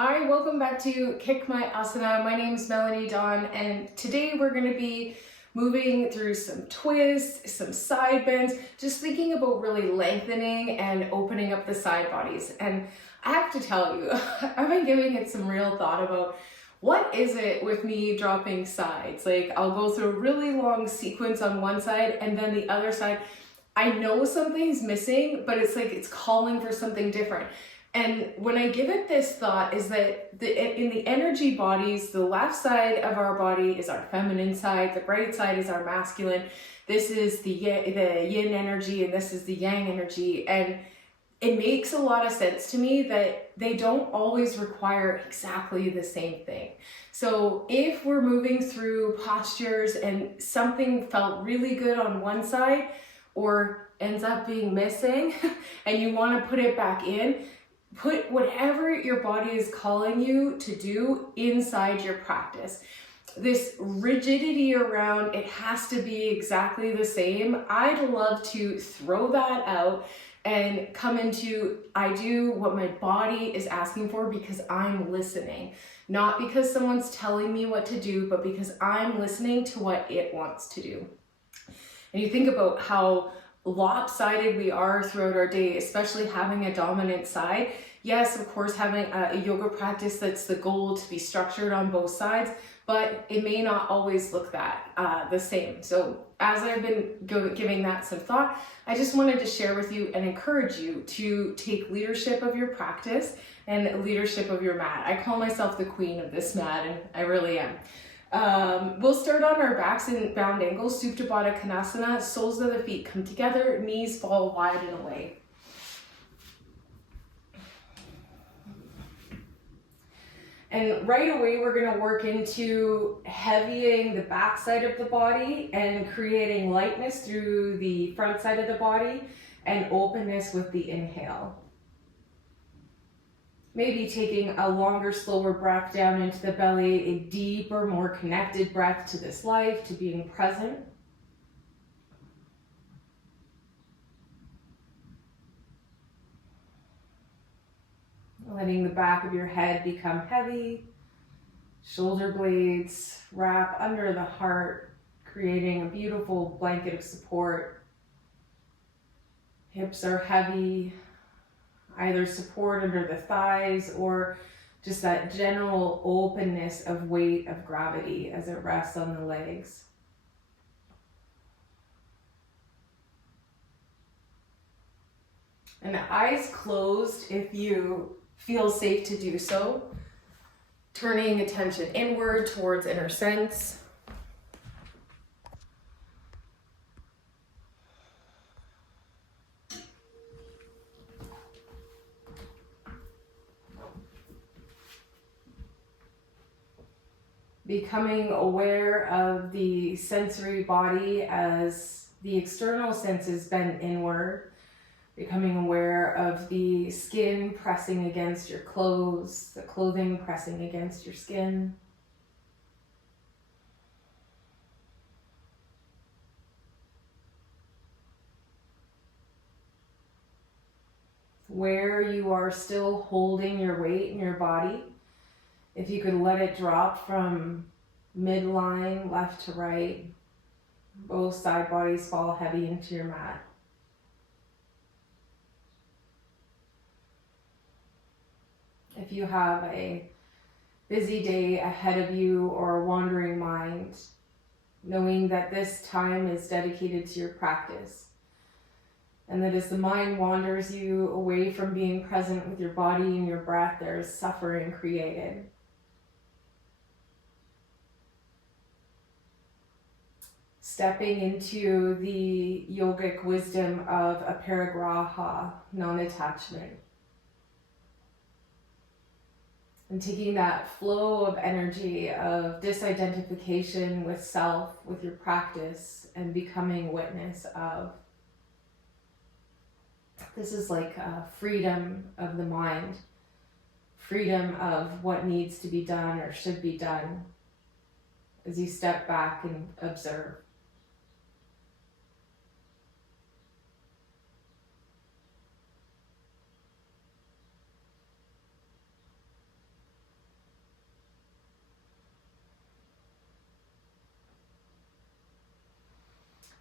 Hi, welcome back to Kick My Asana. My name is Melanie Dawn, and today we're going to be moving through some twists, some side bends, just thinking about really lengthening and opening up the side bodies. And I have to tell you, I've been giving it some real thought about what is it with me dropping sides. Like, I'll go through a really long sequence on one side, and then the other side, I know something's missing, but it's like it's calling for something different. And when I give it this thought is that in the energy bodies, the left side of our body is our feminine side, the right side is our masculine. This is the yin energy and this is the yang energy. And it makes a lot of sense to me that they don't always require exactly the same thing. So if we're moving through postures and something felt really good on one side or ends up being missing and you want to put it back in, put whatever your body is calling you to do inside your practice. This rigidity around it has to be exactly the same. I'd love to throw that out and come into I do what my body is asking for because I'm listening. Not because someone's telling me what to do, but because I'm listening to what it wants to do. And you think about how lopsided we are throughout our day, especially having a dominant side. Yes, of course, having a yoga practice that's the goal to be structured on both sides, but it may not always look the same. So as I've been giving that some thought, I just wanted to share with you and encourage you to take leadership of your practice and leadership of your mat. I call myself the queen of this mat, and I really am. We'll start on our backs in bound angle, Supta Baddha Konasana. Soles of the feet come together, knees fall wide and away. And right away, we're going to work into heavying the back side of the body and creating lightness through the front side of the body and openness with the inhale. Maybe taking a longer, slower breath down into the belly, a deeper, more connected breath to this life, to being present. Letting the back of your head become heavy, shoulder blades wrap under the heart, creating a beautiful blanket of support. Hips are heavy, either support under the thighs or just that general openness of weight of gravity as it rests on the legs. And the eyes closed if you feel safe to do so. Turning attention inward towards inner sense. Becoming aware of the sensory body as the external senses bend inward. Becoming aware of the skin pressing against your clothes, the clothing pressing against your skin. Where you are still holding your weight in your body. If you could let it drop from midline, left to right, both side bodies fall heavy into your mat. If you have a busy day ahead of you or a wandering mind, knowing that this time is dedicated to your practice, and that as the mind wanders you away from being present with your body and your breath, there is suffering created. Stepping into the yogic wisdom of aparigraha, non-attachment. And taking that flow of energy of disidentification with self, with your practice, and becoming witness of. This is like freedom of the mind, freedom of what needs to be done or should be done as you step back and observe.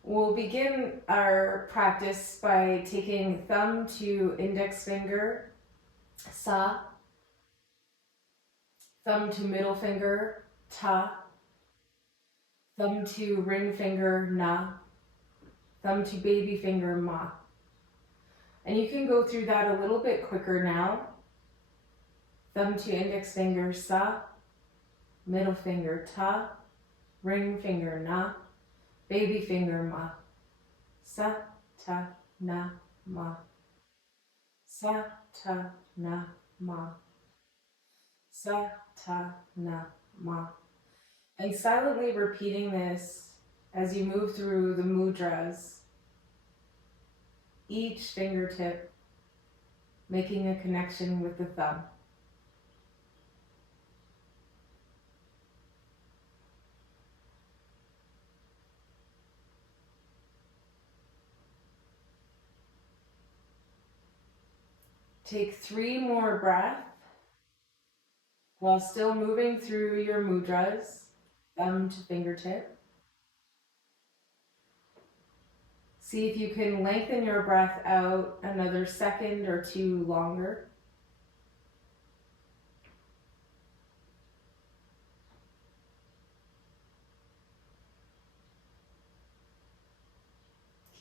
We'll begin our practice by taking thumb to index finger, sa, thumb to middle finger, ta, thumb to ring finger, na, thumb to baby finger, ma. And you can go through that a little bit quicker now. Thumb to index finger, sa, middle finger, ta, ring finger, na, baby finger, ma. Sa, ta, na, ma. Sa, ta, na, ma. Sa, ta, na, ma. And silently repeating this as you move through the mudras, each fingertip making a connection with the thumb. Take 3 more breaths while still moving through your mudras, thumb to fingertip. See if you can lengthen your breath out another second or 2 longer.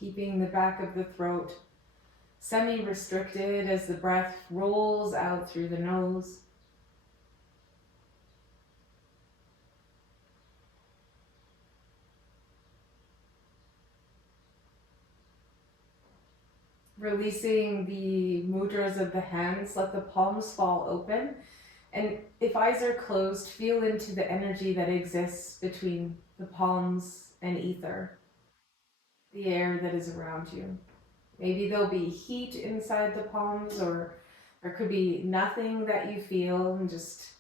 Keeping the back of the throat semi-restricted as the breath rolls out through the nose. Releasing the mudras of the hands, let the palms fall open. And if eyes are closed, feel into the energy that exists between the palms and ether, the air that is around you. Maybe there'll be heat inside the palms, or there could be nothing that you feel, and just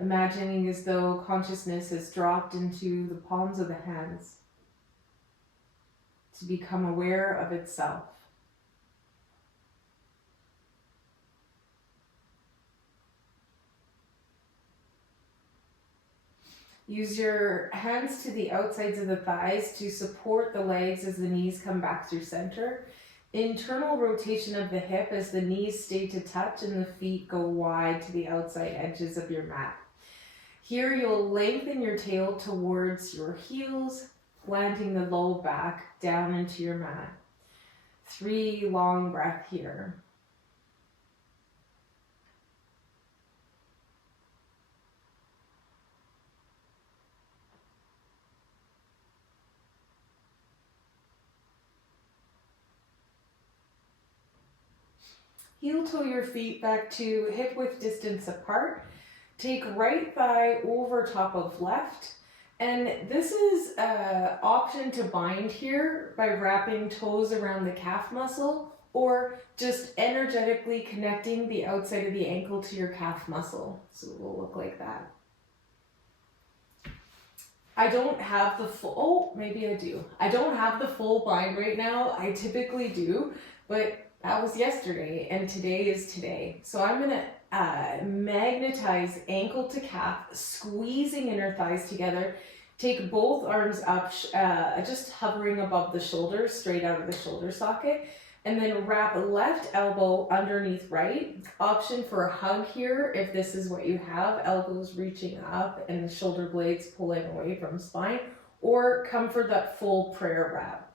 imagining as though consciousness has dropped into the palms of the hands to become aware of itself. Use your hands to the outsides of the thighs to support the legs as the knees come back through center. Internal rotation of the hip as the knees stay to touch and the feet go wide to the outside edges of your mat. Here you'll lengthen your tail towards your heels, planting the low back down into your mat. 3 long breaths here. Heel toe your feet back to hip width distance apart. Take right thigh over top of left. And this is an option to bind here by wrapping toes around the calf muscle, or just energetically connecting the outside of the ankle to your calf muscle. So it will look like that. I don't have the full, maybe I do. I don't have the full bind right now. I typically do, but that was yesterday, and today is today. So I'm gonna magnetize ankle to calf, squeezing inner thighs together. Take both arms up, just hovering above the shoulders, straight out of the shoulder socket. And then wrap left elbow underneath right. Option for a hug here if this is what you have, elbows reaching up and the shoulder blades pulling away from spine. Or come for that full prayer wrap.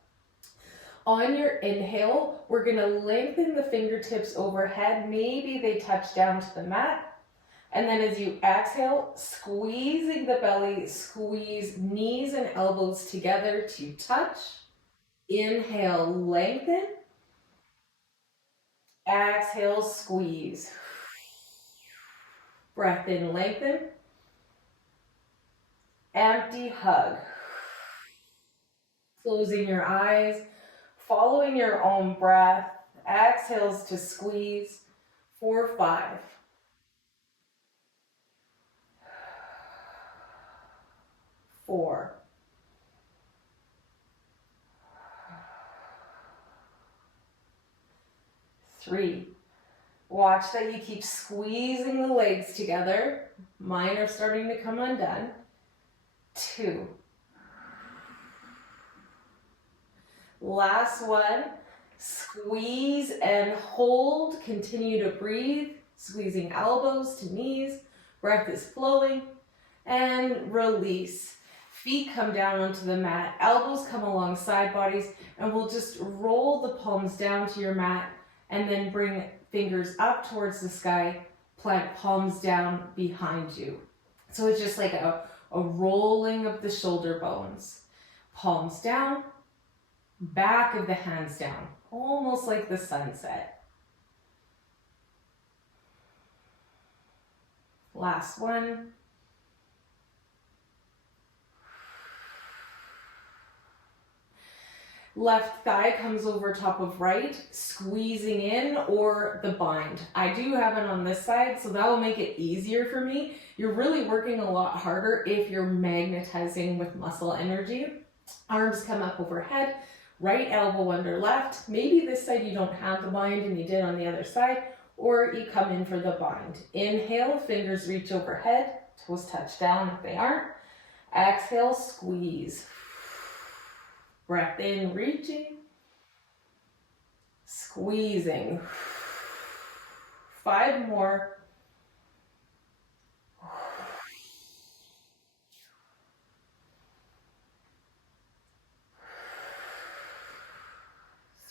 On your inhale, we're going to lengthen the fingertips overhead. Maybe they touch down to the mat. And then as you exhale, squeezing the belly, squeeze knees and elbows together to touch. Inhale, lengthen. Exhale, squeeze. Breath in, lengthen. Empty, hug. Closing your eyes. Following your own breath, exhales to squeeze, 4, 5. 4. 3. Watch that you keep squeezing the legs together. Mine are starting to come undone. 2. Last one. Squeeze and hold. Continue to breathe. Squeezing elbows to knees. Breath is flowing. And release. Feet come down onto the mat. Elbows come alongside bodies. And we'll just roll the palms down to your mat. And then bring fingers up towards the sky. Plant palms down behind you. So it's just like a rolling of the shoulder bones. Palms down. Back of the hands down. Almost like the sunset. Last one. Left thigh comes over top of right, squeezing in, or the bind. I do have it on this side, so that will make it easier for me. You're really working a lot harder if you're magnetizing with muscle energy. Arms come up overhead, right elbow under left. Maybe this side you don't have the bind and you did on the other side, or you come in for the bind. Inhale, fingers reach overhead, toes touch down if they aren't. Exhale, squeeze. Breath in, reaching, squeezing. 5 more.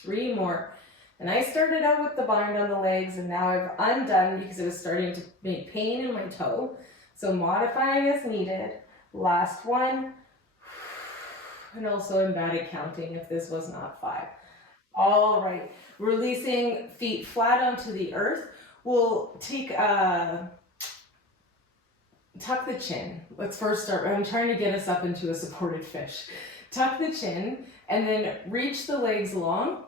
3 more. And I started out with the bind on the legs, and now I've undone because it was starting to make pain in my toe. So modifying as needed. Last one. And also I'm bad at counting if this was not 5. All right, releasing feet flat onto the earth. We'll take tuck the chin. Let's first start. I'm trying to get us up into a supported fish. Tuck the chin and then reach the legs long.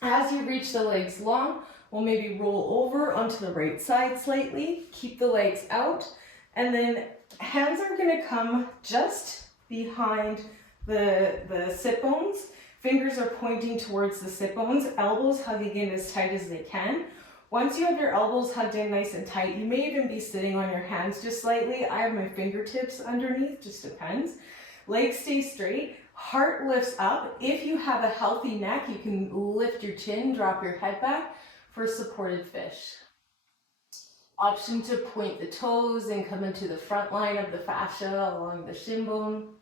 As you reach the legs long, we'll maybe roll over onto the right side slightly. Keep the legs out, and then hands are going to come just behind the sit bones. Fingers are pointing towards the sit bones, elbows hugging in as tight as they can. Once you have your elbows hugged in nice and tight, you may even be sitting on your hands just slightly. I have my fingertips underneath, just depends. Legs stay straight, heart lifts up. If you have a healthy neck, you can lift your chin, drop your head back for supported fish. Option to point the toes and come into the front line of the fascia along the shin bone,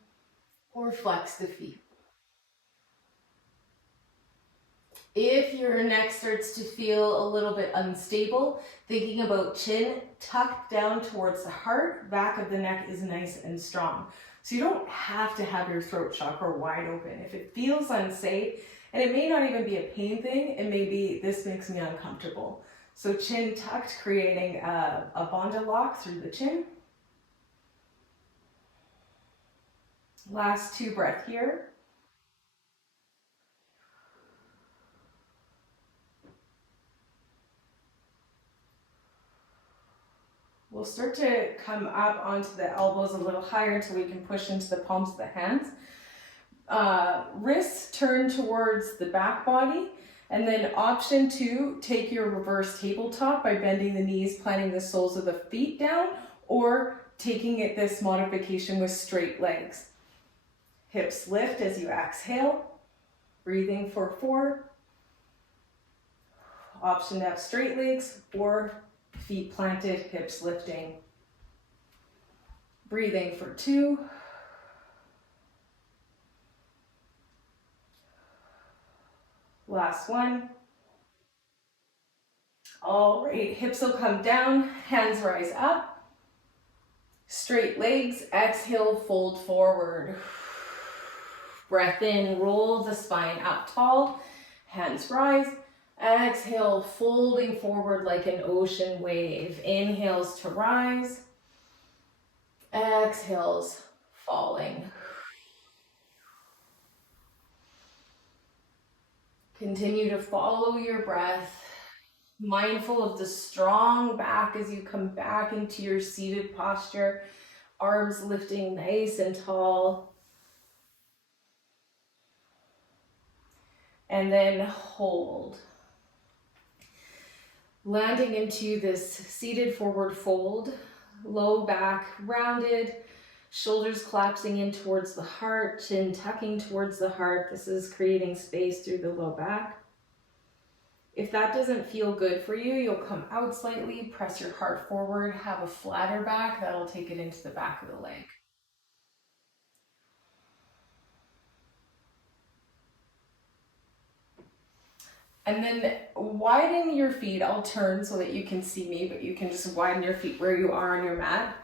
or flex the feet. If your neck starts to feel a little bit unstable, thinking about chin tucked down towards the heart, back of the neck is nice and strong. So you don't have to have your throat chakra wide open. If it feels unsafe, and it may not even be a pain thing, it may be, this makes me uncomfortable. So chin tucked, creating a bandha lock through the chin. Last 2 breaths here. We'll start to come up onto the elbows a little higher until we can push into the palms of the hands. Wrists turn towards the back body. And then option 2, take your reverse tabletop by bending the knees, planting the soles of the feet down, or taking it this modification with straight legs. Hips lift as you exhale, breathing for 4. Option to have straight legs or feet planted, hips lifting. Breathing for 2. Last one. All right, hips will come down, hands rise up. Straight legs, exhale, fold forward. Breath in, roll the spine up tall, hands rise. Exhale, folding forward like an ocean wave. Inhales to rise. Exhales, falling. Continue to follow your breath, mindful of the strong back as you come back into your seated posture, arms lifting nice and tall. And then hold. Landing into this seated forward fold, low back rounded, Shoulders collapsing in towards the heart, chin tucking towards the heart. This is creating space through the low back. If that doesn't feel good for you, you'll come out slightly, press your heart forward, have a flatter back. That'll take it into the back of the leg. And then widen your feet. I'll turn so that you can see me, but you can just widen your feet where you are on your mat.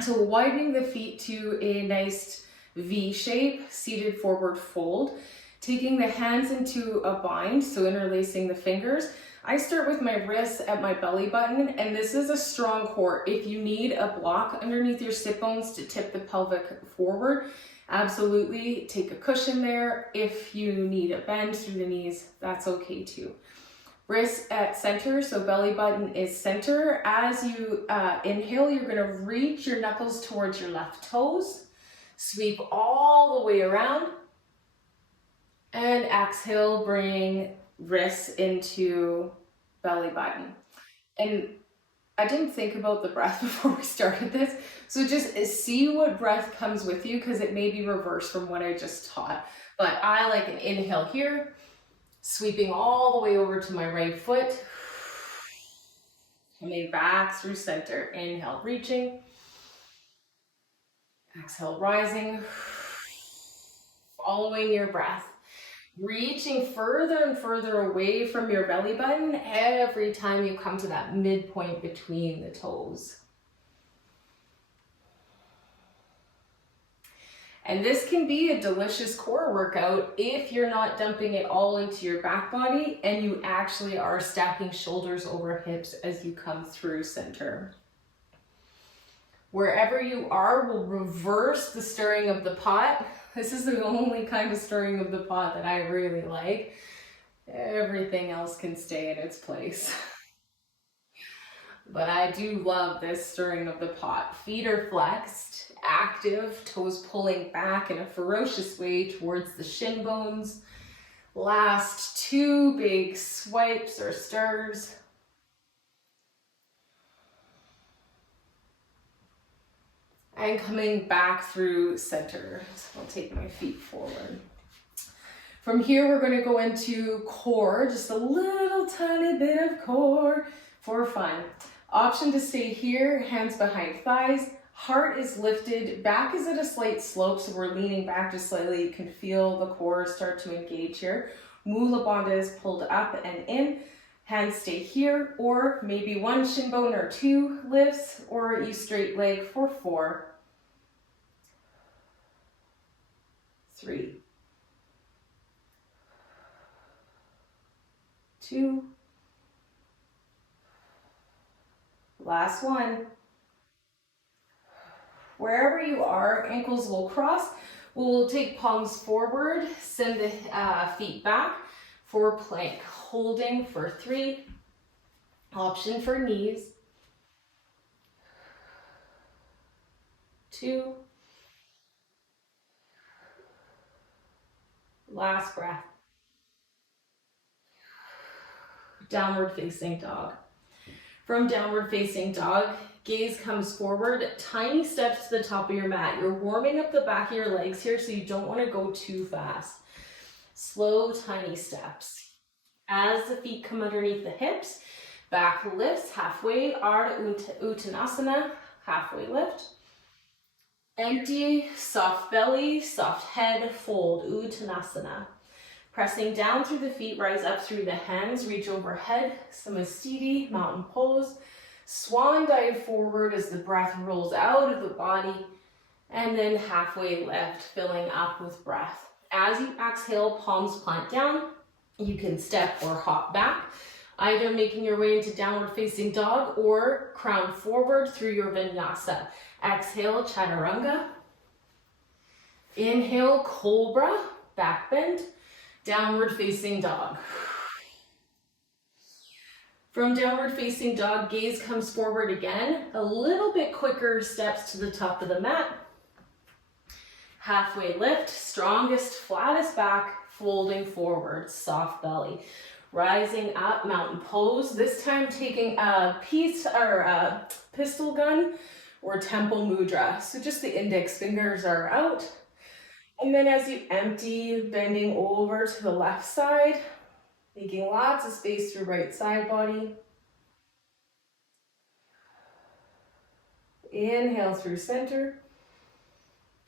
So widening the feet to a nice V shape, seated forward fold. Taking the hands into a bind, so interlacing the fingers. I start with my wrists at my belly button, and this is a strong core. If you need a block underneath your sit bones to tip the pelvic forward, absolutely take a cushion there. If you need a bend through the knees, that's okay too. Wrists at center, so belly button is center. As you inhale, you're gonna reach your knuckles towards your left toes, sweep all the way around, and exhale, bring wrists into belly button. And I didn't think about the breath before we started this, so just see what breath comes with you, because it may be reversed from what I just taught. But I like an inhale here, sweeping all the way over to my right foot, coming back through center. Inhale, reaching. Exhale, rising. Following your breath. Reaching further and further away from your belly button every time you come to that midpoint between the toes. And this can be a delicious core workout if you're not dumping it all into your back body and you actually are stacking shoulders over hips as you come through center. Wherever you are, we'll reverse the stirring of the pot. This is the only kind of stirring of the pot that I really like. Everything else can stay in its place. But I do love this stirring of the pot. Feet are flexed, active, toes pulling back in a ferocious way towards the shin bones. Last 2 big swipes or stirs. And coming back through center. So I'll take my feet forward. From here, we're going to go into core, just a little tiny bit of core for fun. Option to stay here, hands behind thighs. Heart is lifted, back is at a slight slope, so we're leaning back just slightly. You can feel the core start to engage here. Mula bandha is pulled up and in. Hands stay here, or maybe 1 shin bone or 2 lifts, or you straight leg for 4, 3, 2, last 1. Wherever you are, ankles will cross. We'll take palms forward, send the feet back for plank. Holding for 3. Option for knees. 2. Last breath. Downward facing dog. From downward facing dog, gaze comes forward, tiny steps to the top of your mat. You're warming up the back of your legs here, so you don't want to go too fast. Slow, tiny steps. As the feet come underneath the hips, back lifts halfway, Ardha Uttanasana, halfway lift. Empty, soft belly, soft head, fold, Uttanasana. Pressing down through the feet, rise up through the hands, reach overhead, Samastiti, mountain pose. Swan dive forward as the breath rolls out of the body, and then halfway lift, filling up with breath. As you exhale, palms plant down. You can step or hop back, either making your way into downward facing dog or crown forward through your vinyasa. Exhale, chaturanga. Inhale, cobra, back bend, downward facing dog. From downward facing dog, gaze comes forward again. A little bit quicker steps to the top of the mat. Halfway lift, strongest, flattest back, folding forward, soft belly. Rising up, mountain pose. This time taking a piece or a pistol gun or temple mudra. So just the index fingers are out. And then as you empty, bending over to the left side, making lots of space through right side body. Inhale through center,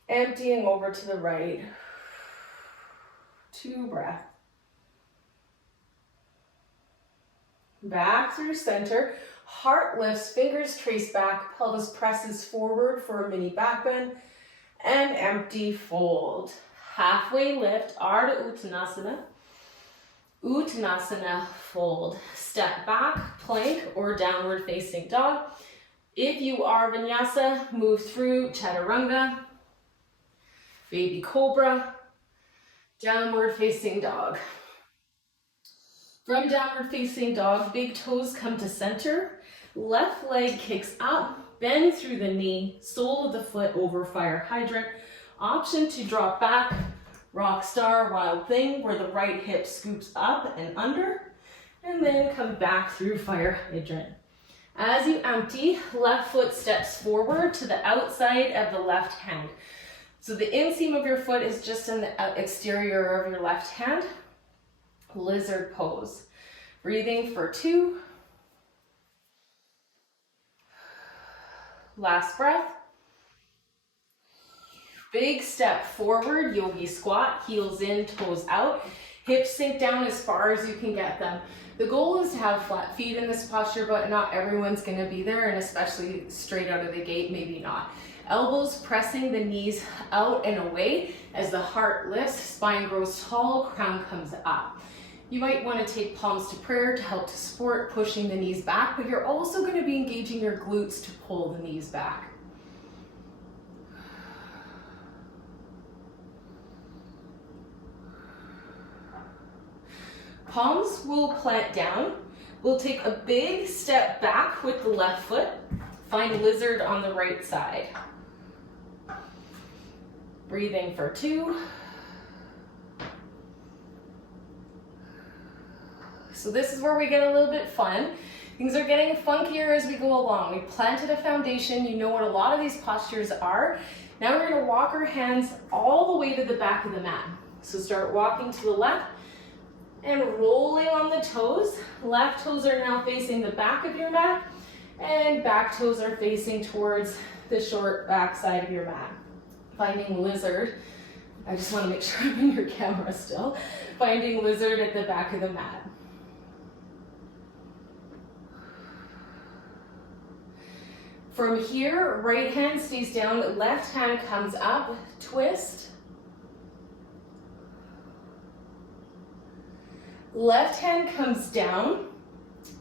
emptying over to the right. 2 breaths. Back through center, heart lifts, fingers trace back, pelvis presses forward for a mini back bend, and empty, fold. Halfway lift, Ardha Uttanasana. Uttanasana, fold. Step back, plank or downward facing dog. If you are vinyasa, move through chaturanga, baby cobra, downward facing dog. From downward facing dog, big toes come to center, left leg kicks up, bend through the knee, sole of the foot over fire hydrant. Option to drop back, rock star, wild thing, where the right hip scoops up and under, and then come back through fire hydrant. As you empty, left foot steps forward to the outside of the left hand. So the inseam of your foot is just in the exterior of your left hand. Lizard pose. Breathing for 2. Last breath. Big step forward, yogi squat, heels in, toes out. Hips sink down as far as you can get them. The goal is to have flat feet in this posture, but not everyone's going to be there, and especially straight out of the gate, maybe not. Elbows pressing the knees out and away as the heart lifts, spine grows tall, crown comes up. You might want to take palms to prayer to help to support pushing the knees back, but you're also going to be engaging your glutes to pull the knees back. Palms will plant down. We'll take a big step back with the left foot. Find lizard on the right side. Breathing for 2. So this is where we get a little bit fun. Things are getting funkier as we go along. We planted a foundation. You know what a lot of these postures are. Now we're going to walk our hands all the way to the back of the mat. So start walking to the left and rolling on the toes. Left toes are now facing the back of your mat, and back toes are facing towards the short back side of your mat. Finding lizard. I just want to make sure I'm in your camera still. Finding lizard at the back of the mat. From here, right hand stays down, left hand comes up, twist. Left hand comes down.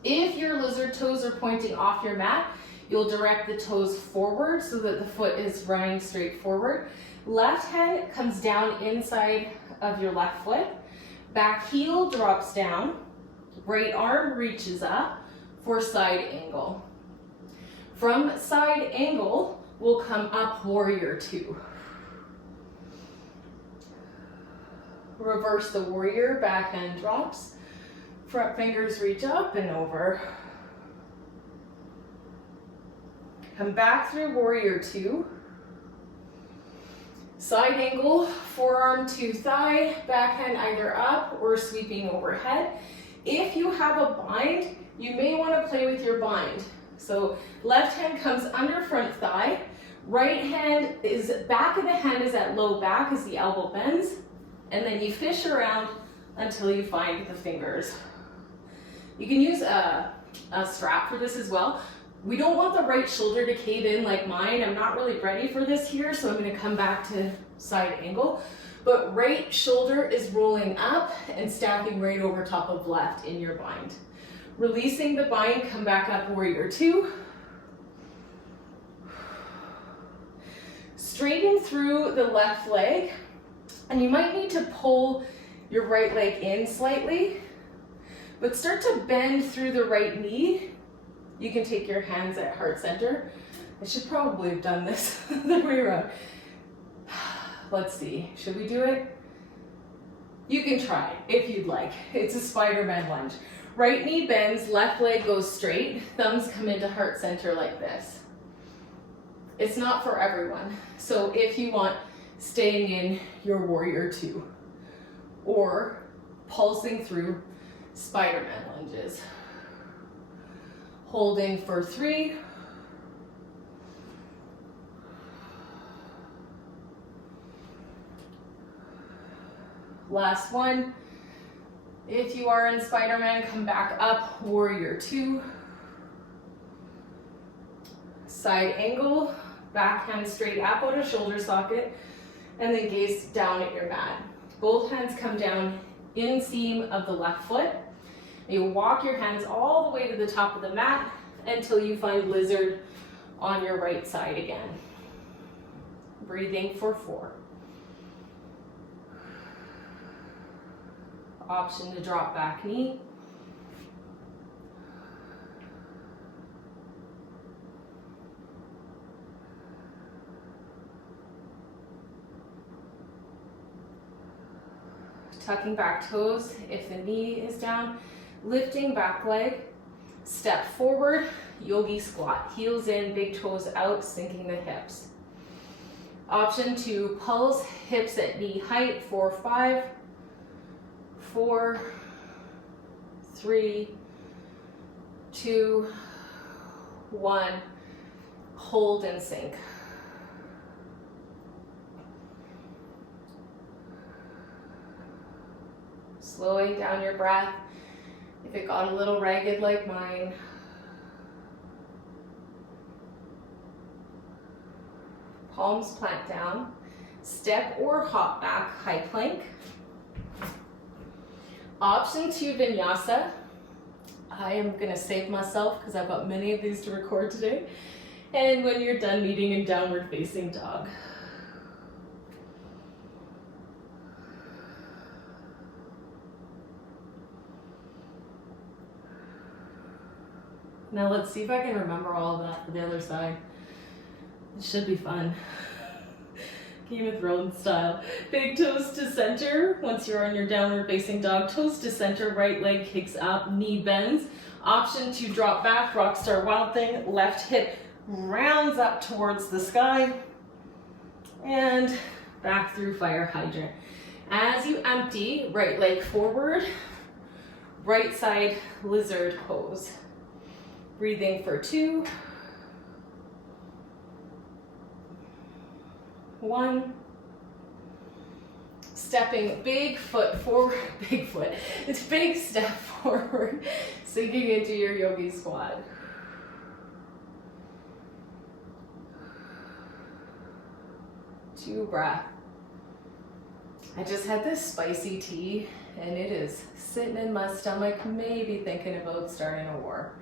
If your lizard toes are pointing off your mat, you'll direct the toes forward so that the foot is running straight forward. Left hand comes down inside of your left foot. Back heel drops down. Right arm reaches up for side angle. From side angle, we'll come up warrior 2. Reverse the warrior, back hand drops. Front fingers reach up and over. Come back through warrior 2. Side angle, forearm to thigh, back hand either up or sweeping overhead. If you have a bind, you may want to play with your bind. So left hand comes under front thigh. Right hand is, back of the hand is at low back as the elbow bends. And then you fish around until you find the fingers. You can use a strap for this as well. We don't want the right shoulder to cave in like mine. I'm not really ready for this here, so I'm going to come back to side angle. But right shoulder is rolling up and stacking right over top of left in your bind. Releasing the bind, come back up warrior 2. Straighten through the left leg. And you might need to pull your right leg in slightly, but start to bend through the right knee. You can take your hands at heart center. I should probably have done this the way around. Let's see, should we do it? You can try if you'd like. It's a Spider-Man lunge. Right knee bends, left leg goes straight, thumbs come into heart center like this. It's not for everyone. So if you want staying in your warrior two or pulsing through Spider-Man lunges, holding for 3, last one. If you are in Spider-Man, come back up, warrior 2, side angle, back hand straight up out of shoulder socket, and then gaze down at your mat. Both hands come down inseam of the left foot. You walk your hands all the way to the top of the mat until you find lizard on your right side again. Breathing for 4. Option to drop back knee. Tucking back toes if the knee is down. Lifting back leg. Step forward, yogi squat. Heels in, big toes out, sinking the hips. Option to pulse, hips at knee height for 5, 4, 3, 2, 1. Hold and sink. Slowing down your breath. If it got a little ragged like mine, palms plant down, step or hop back, high plank. Option to vinyasa. I am gonna save myself because I've got many of these to record today. And when you're done, meeting in downward facing dog. Now let's see if I can remember all of that for the other side. It should be fun. Game of Thrones style. Big toes to center. Once you're on your downward facing dog, toes to center, right leg kicks up, knee bends. Option to drop back, rock star wild thing. Left hip rounds up towards the sky. And back through fire hydrant. As you empty, right leg forward, right side lizard pose. Breathing for 2, 1. Stepping big foot forward, big foot. It's big step forward, sinking into your yogi squat. Two breath. I just had this spicy tea and it is sitting in my stomach, maybe thinking about starting a war.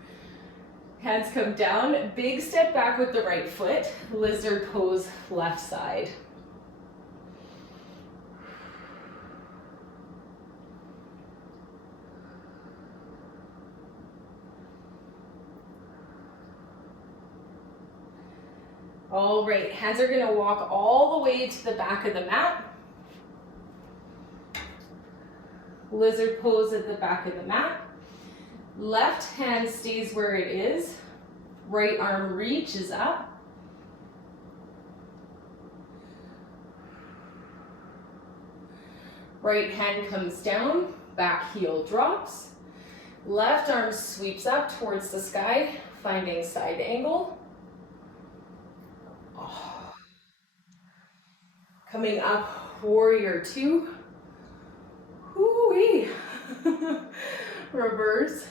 Hands come down, big step back with the right foot, lizard pose left side. All right, hands are gonna walk all the way to the back of the mat. Lizard pose at the back of the mat. Left hand stays where it is. Right arm reaches up. Right hand comes down, back heel drops. Left arm sweeps up towards the sky, finding side angle. Oh. Coming up, warrior 2. Woo-wee. Reverse.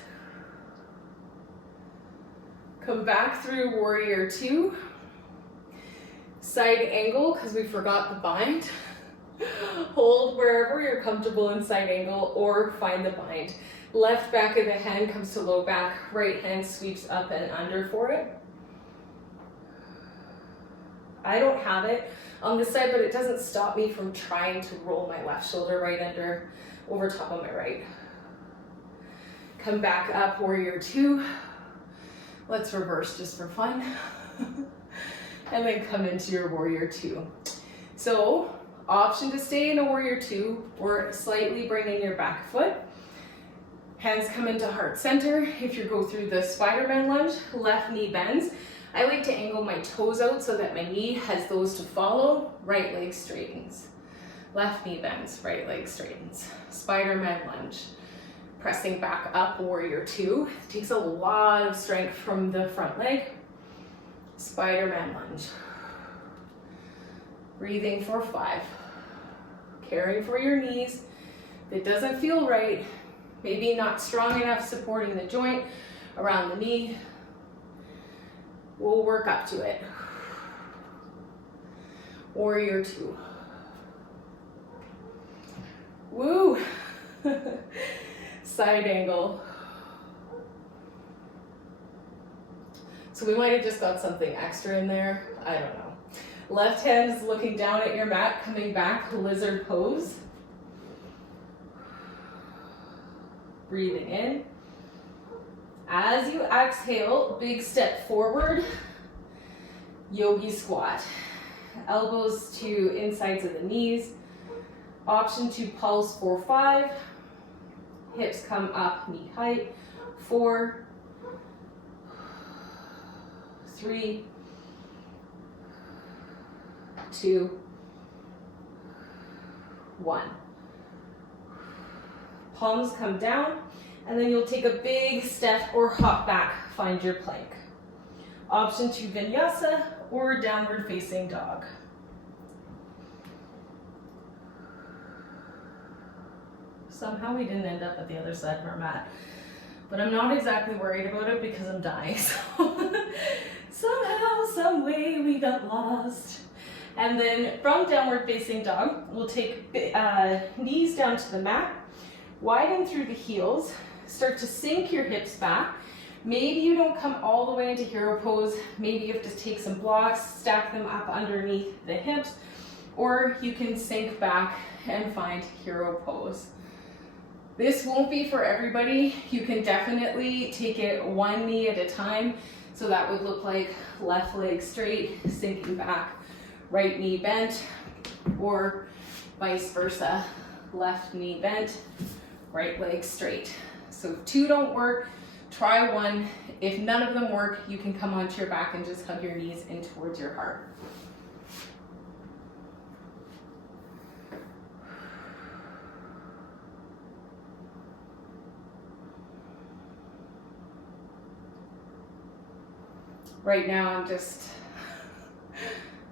Come back through warrior 2. Side angle, because we forgot the bind. Hold wherever you're comfortable in side angle or find the bind. Left back of the hand comes to low back. Right hand sweeps up and under for it. I don't have it on this side, but it doesn't stop me from trying to roll my left shoulder right under, over top of my right. Come back up, warrior 2. Let's reverse just for fun. And then come into your warrior 2. So, option to stay in a warrior 2 or slightly bring in your back foot. Hands come into heart center. If you go through the Spider-Man lunge, left knee bends. I like to angle my toes out so that my knee has those to follow. Right leg straightens. Left knee bends, right leg straightens. Spider-Man lunge. Pressing back up, warrior two. It takes a lot of strength from the front leg. Spider-Man lunge. Breathing for 5. Caring for your knees. If it doesn't feel right, maybe not strong enough supporting the joint around the knee, we'll work up to it. Warrior two. Woo! Side angle. So we might have just got something extra in there. I don't know. Left hand is looking down at your mat, coming back, lizard pose. Breathing in. As you exhale, big step forward, yogi squat. Elbows to insides of the knees. Option to pulse for 5. Hips come up, knee height. 4, 3, 2, 1. Palms come down, and then you'll take a big step or hop back, find your plank. Option to vinyasa or downward facing dog. Somehow we didn't end up at the other side of our mat, but I'm not exactly worried about it because I'm dying. So somehow, some way we got lost. And then from downward facing dog, we'll take knees down to the mat, widen through the heels, start to sink your hips back. Maybe you don't come all the way into hero pose. Maybe you have to take some blocks, stack them up underneath the hips, or you can sink back and find hero pose. This won't be for everybody. You can definitely take it one knee at a time. So that would look like left leg straight, sinking back, right knee bent, or vice versa, left knee bent, right leg straight. So if 2 don't work, try 1. If none of them work, you can come onto your back and just hug your knees in towards your heart. Right now I'm just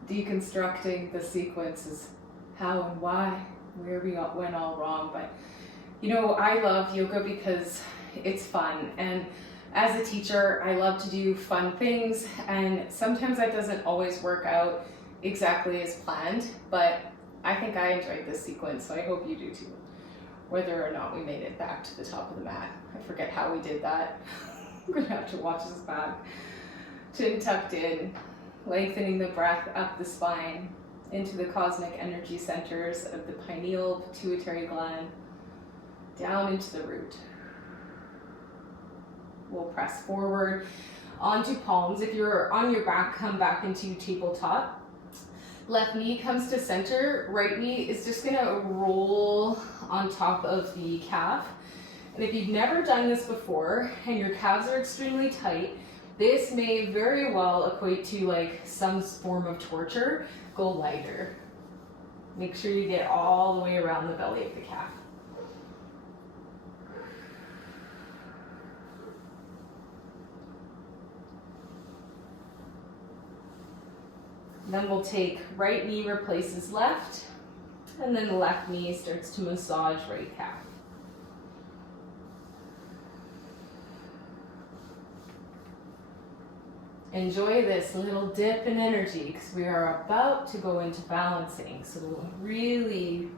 deconstructing the sequences, how and why, where we went all wrong. But you know, I love yoga because it's fun, and as a teacher I love to do fun things, and sometimes that doesn't always work out exactly as planned, but I think I enjoyed this sequence, so I hope you do too. Whether or not we made it back to the top of the mat, I forget how we did that. I'm gonna have to watch this back. Chin tucked in, lengthening the breath up the spine into the cosmic energy centers of the pineal pituitary gland, down into the root. We'll press forward onto palms. If you're on your back, come back into tabletop. Left knee comes to center, right knee is just gonna roll on top of the calf. And if you've never done this before and your calves are extremely tight, this may very well equate to like some form of torture. Go lighter. Make sure you get all the way around the belly of the calf. Then we'll take right knee replaces left, and then the left knee starts to massage right calf. Enjoy this little dip in energy because we are about to go into balancing. So we'll really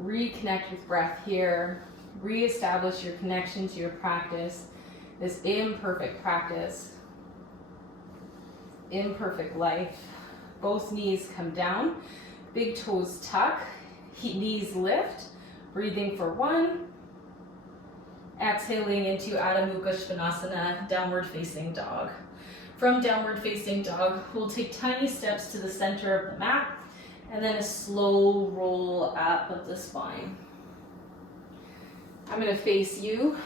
reconnect with breath here, reestablish your connection to your practice, this imperfect practice, imperfect life. Both knees come down, big toes tuck, knees lift, breathing for 1, exhaling into Adho Mukha Svanasana, downward facing dog. From downward facing dog, we'll take tiny steps to the center of the mat and then a slow roll up of the spine. I'm gonna face you.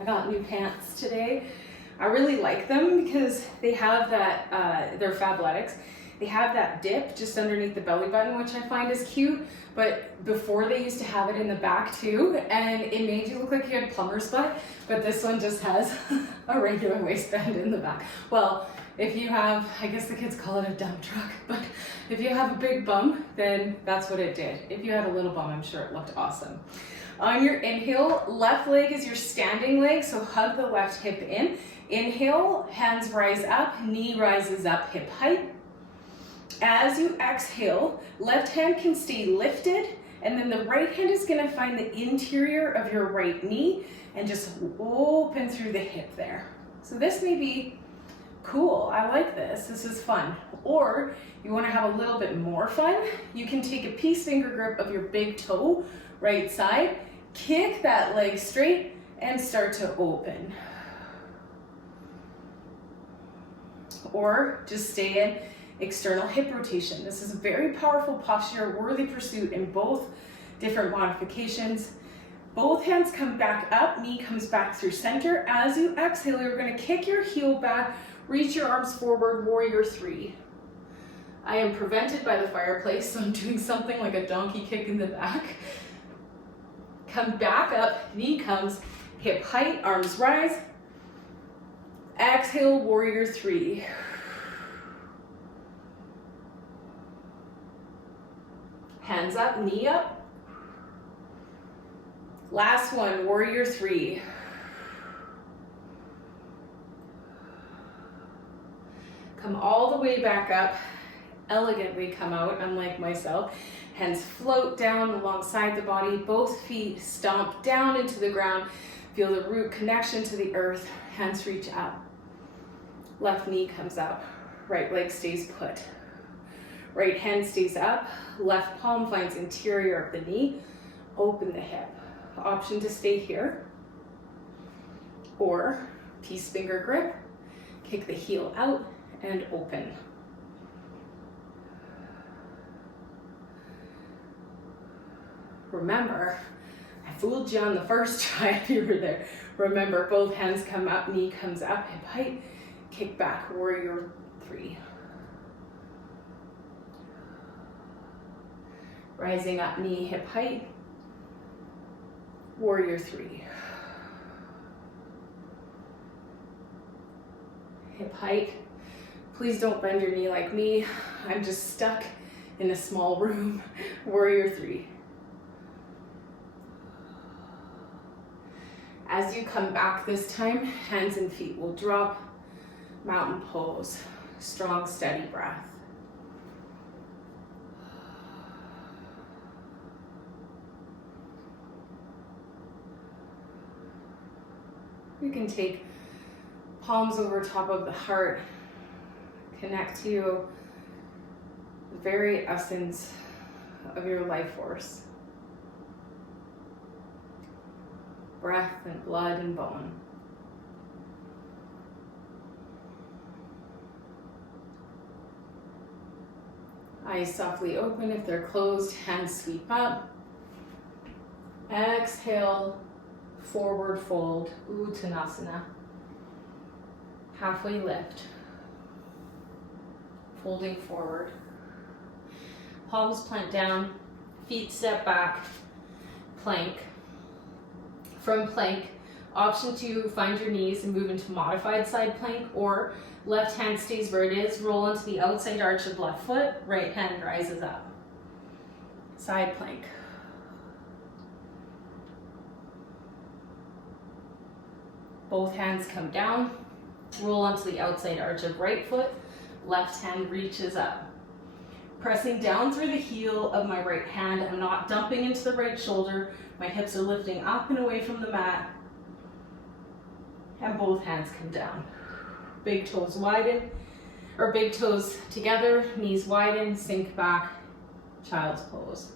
I got new pants today. I really like them because they have that, they're Fabletics. They have that dip just underneath the belly button, which I find is cute. But before they used to have it in the back too, and it made you look like you had plumber's butt, but this one just has a regular waistband in the back. Well, if you have, I guess the kids call it a dump truck, but if you have a big bum, then that's what it did. If you had a little bum, I'm sure it looked awesome. On your inhale, left leg is your standing leg, so hug the left hip in. Inhale, hands rise up, knee rises up, hip height. As you exhale, left hand can stay lifted, and then the right hand is gonna find the interior of your right knee and just open through the hip there. So this may be cool. I like this. This is fun. Or you wanna have a little bit more fun, you can take a peace finger grip of your big toe, right side, kick that leg straight, and start to open. Or just stay in external hip rotation. This is a very powerful posture, worthy pursuit in both different modifications. Both hands come back up, knee comes back through center. As you exhale, you're gonna kick your heel back, reach your arms forward, warrior three. I am prevented by the fireplace, so I'm doing something like a donkey kick in the back. Come back up, knee comes, hip height, arms rise. Exhale, warrior three. Hands up, knee up. Last one, warrior three. Come all the way back up, elegantly come out, unlike myself. Hands float down alongside the body, both feet stomp down into the ground. Feel the root connection to the earth, hands reach up. Left knee comes up, right leg stays put. Right hand stays up, left palm finds interior of the knee, open the hip. Option to stay here, or peace finger grip, kick the heel out and open. Remember, I fooled you on the first try if you were there. Remember, both hands come up, knee comes up, hip height, kick back, warrior three. Rising up, knee, hip height, warrior three. Hip height. Please don't bend your knee like me. I'm just stuck in a small room. Warrior three. As you come back this time, hands and feet will drop. Mountain pose. Strong, steady breath. You can take palms over top of the heart, connect to the very essence of your life force. Breath and blood and bone. Eyes softly open if they're closed, hands sweep up. Exhale. Forward fold, Uttanasana. Halfway lift. Folding forward. Palms plant down, feet step back, plank. From plank, option to find your knees and move into modified side plank, or left hand stays where it is, roll into the outside arch of left foot, right hand rises up. Side plank. Both hands come down, roll onto the outside arch of right foot, left hand reaches up. Pressing down through the heel of my right hand, I'm not dumping into the right shoulder, my hips are lifting up and away from the mat, and both hands come down. Big toes widen, or big toes together, knees widen, sink back, child's pose.